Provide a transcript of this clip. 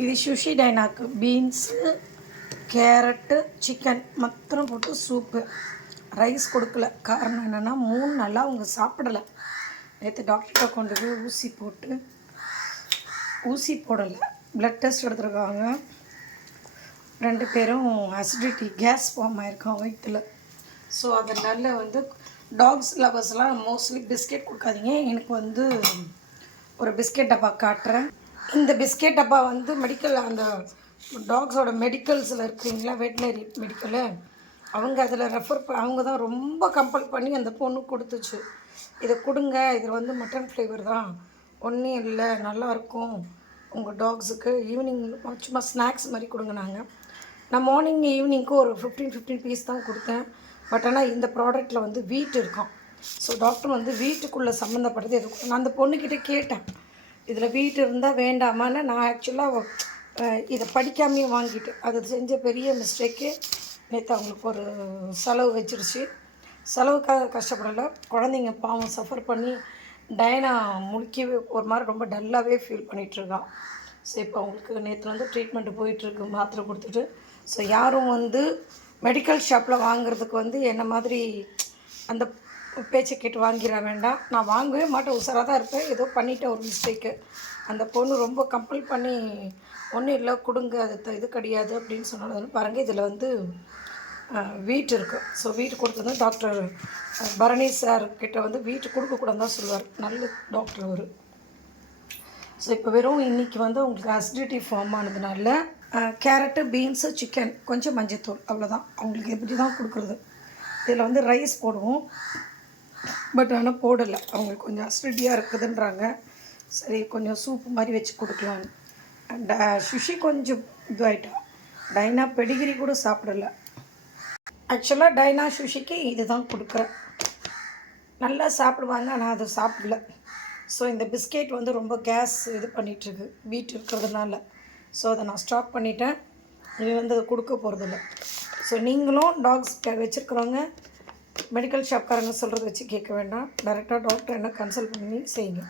ఇది sushi டைனாக்கு beans carrot chicken மாத்திரம் போட்டு சூப்பு. ரைஸ் கொடுக்கல. காரணம் என்னென்னா 3 நாளாக அவங்க சாப்பிடலை. நேற்று டாக்டர்கிட்ட கொண்டு போய் ஊசி போடலை, ப்ளட் டெஸ்ட் எடுத்துருக்காங்க. 2 பேரும் அசிடிட்டி கேஸ் ஃபார்ம் ஆகிருக்கான் வயிற்றில். ஸோ அதனால் டாக்ஸ் லவர்ஸ்லாம் மோஸ்ட்லி பிஸ்கெட் கொடுக்காதீங்க. எனக்கு ஒரு பிஸ்கெட் டப்பா காட்டுறேன். இந்த பிஸ்கெட் டப்பா மெடிக்கல் அந்த டாக்ஸோட மெடிக்கல்ஸில் இருக்கிறீங்களா, வெட்னரி மெடிக்கலு, அவங்க அதில் அவங்க தான் ரொம்ப கம்பல் பண்ணி அந்த பொண்ணு கொடுத்துச்சு. இதை கொடுங்க, இது மட்டன் ஃப்ளேவர் தான், ஒன்றும் இல்லை, நல்லாயிருக்கும் உங்கள் டாக்ஸுக்கு, ஈவினிங் சும்மா ஸ்நாக்ஸ் மாதிரி கொடுங்க. நான் மார்னிங் ஈவினிங்க்கு ஒரு 15 பீஸ் தான் கொடுத்தேன். பட் ஆனால் இந்த ப்ராடக்ட்டில் வீட் இருக்கும். ஸோ டாக்டர் வீட்டுக்குள்ளே சம்மந்தப்பட்டது எதுவும். நான் அந்த பொண்ணுக்கிட்டே கேட்டேன், இதில் வீட்டு இருந்தால் வேண்டாமான்னு. நான் ஆக்சுவலாக இதை படிக்காமையே வாங்கிட்டு அது செஞ்ச பெரிய மிஸ்டேக்கு. நேற்று அவங்களுக்கு ஒரு செலவு வச்சிருச்சு. செலவுக்காக கஷ்டப்படலை, குழந்தைங்க பாவம் சஃபர் பண்ணி டயனா முழிக்கவே ஒரு மாதிரி ரொம்ப டல்லாகவே ஃபீல் பண்ணிகிட்ருக்கான். ஸோ இப்போ அவங்களுக்கு நேற்று ட்ரீட்மெண்ட்டு போயிட்டுருக்கு, மாத்திரை கொடுத்துட்டு. ஸோ யாரும் மெடிக்கல் ஷாப்பில் வாங்குறதுக்கு என்ன மாதிரி அந்த பேச்சை கேட்டு வாங்கிட வேண்டாம். நான் வாங்கவே மாட்டேன், உசாராக தான் இருப்பேன். ஏதோ பண்ணிட்டேன் ஒரு மிஸ்டேக்கு. அந்த பொண்ணு ரொம்ப கம்பல் பண்ணி ஒன்றும் இல்லை கொடுங்க, அது இது கிடையாது அப்படின்னு சொன்னாலும் பாருங்கள், இதில் வீட்டு இருக்குது. ஸோ வீட்டு கொடுத்தது டாக்டர் பரணி சார் கிட்ட வீட்டு கொடுக்கக்கூடாதுன்னு தான் சொல்லுவார், நல்ல டாக்டர் அவர். ஸோ இப்போ வெறும் இன்றைக்கி உங்களுக்கு அசிடிட்டி ஃபார்ம் ஆனதுனால கேரட்டு, பீன்ஸு, சிக்கன், கொஞ்சம் மஞ்சத்தூள், அவ்வளோதான். அவங்களுக்கு எப்படி தான் கொடுக்குறது. இதில் ரைஸ் போடுவோம், பட் ஆனால் போடலை. அவங்களுக்கு கொஞ்சம் அசிடிட்டியாக இருக்குதுன்றாங்க. சரி, கொஞ்சம் சூப்பு மாதிரி வச்சு கொடுக்கலான்னு. அண்ட் சுஷி கொஞ்சம் இதுவாயிட்டா. டைனா பெடிகிரி கூட சாப்பிடலை. ஆக்சுவலாக டைனா சுஷிக்கு இது தான் கொடுக்குறேன். நல்லா சாப்பிடுவாங்க, ஆனால் அதை சாப்பிடல. ஸோ இந்த பிஸ்கெட் ரொம்ப கேஸ் இது பண்ணிகிட்ருக்கு வீட் இருக்கிறதுனால. ஸோ அதை நான் ஸ்டாப் பண்ணிட்டேன். இது அதை கொடுக்க போகிறதில்ல. ஸோ நீங்களும் டாக்ஸ் வச்சுருக்கிறவங்க மெடிக்கல் ஷாப்காரங்க சொல்கிறத வச்சு கேட்க வேண்டாம். டைரெக்டாக டாக்டர் என்ன கன்சல்ட் பண்ணி செய்யுங்க.